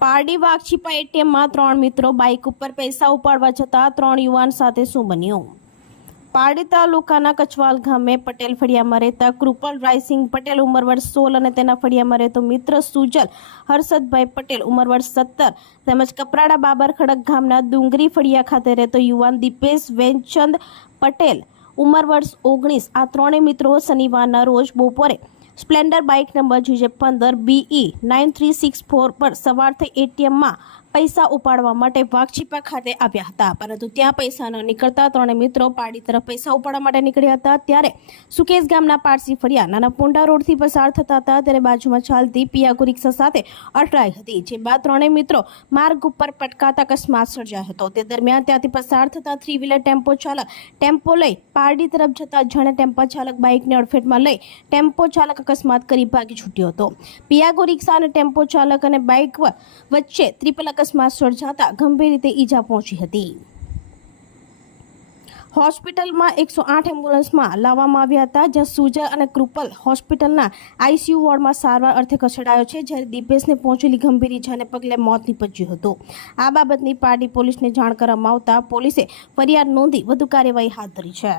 પારડી વાઘછીપા એટીએમમાં 3 મિત્રો બાઇક ઉપર પૈસા ઉપાડવા જતા 3 યુવાન સાથે શું બન્યું? પારડી તાલુકાના કચવાલ ગામે પટેલ ફળિયામાં રહેતા કૃપલ રાયસિંહ પટેલ ઉંમર વર્ષ 16 અને તેના ફળિયામાં રહેતો મિત્ર સુજલ હર્ષદભાઈ પટેલ ઉંમર વર્ષ 17 તેમજ કપરાડા બાબર ખડક ગામના ડુંગરી ફળિયા ખાતે રહેતો યુવાન દીપેશ વેનચંદ પટેલ ઉંમર વર્ષ 19 આ ત્રણેય મિત્રો શનિવારના રોજ બપોરે Splendor bike number GJ15 BE 9364 પર સવાર થઈ એટીએમમાં પૈસા ઉપાડવા માટે વાઘછીપા ખાતે આવ્યા હતા, પરંતુ ત્યાં પૈસા ન નીકળતા ત્રણેય મિત્રો પારડી તરફ પૈસા ઉપાડવા માટે નીકળ્યા હતા. ત્યારે સુકેશ ગામના પારસી ફળિયા નાના પોંડા રોડથી પસાર થતા હતા ત્યારે બાજુમાં ચાલતી પિયાગો રિક્ષા સાથે અથડાઈ હતી, જે બાદ ત્રણેય મિત્રો માર્ગ ઉપર પટકાતા અકસ્માત સર્જાયો હતો. તે દરમિયાન ત્યાંથી પસાર થતા 3 વ્હીલર ટેમ્પો ચાલક ટેમ્પો લઈ પારડી તરફ જતા જાણે ટેમ્પો ચાલક બાઇકને અડફેટમાં લઈ ટેમ્પો ચાલક અકસ્માત કરી ભાગી છૂટ્યો હતો. પિયાગો રિક્ષા અને ટેમ્પો ચાલક અને બાઇક વચ્ચે ત્રિપલ અકસ્માત સર્જાતા ગંભીર રીતે ઈજા પહોંચી હતી. હોસ્પિટલમાં 108 એમ્બ્યુલન્સમાં લાવવામાં આવ્યા હતા, જ્યાં સુજલ અને કૃપલ હોસ્પિટલના ICU વોર્ડમાં સારવાર અર્થે ખસેડાયો છે, જ્યારે દીપેશને પહોંચેલી ગંભીર ઈજાને પગલે મોત નીપજ્યું હતું. આ બાબતની પારડી પોલીસને જાણ કરવામાં આવતા પોલીસે ફરિયાદ નોંધી વધુ કાર્યવાહી હાથ ધરી છે.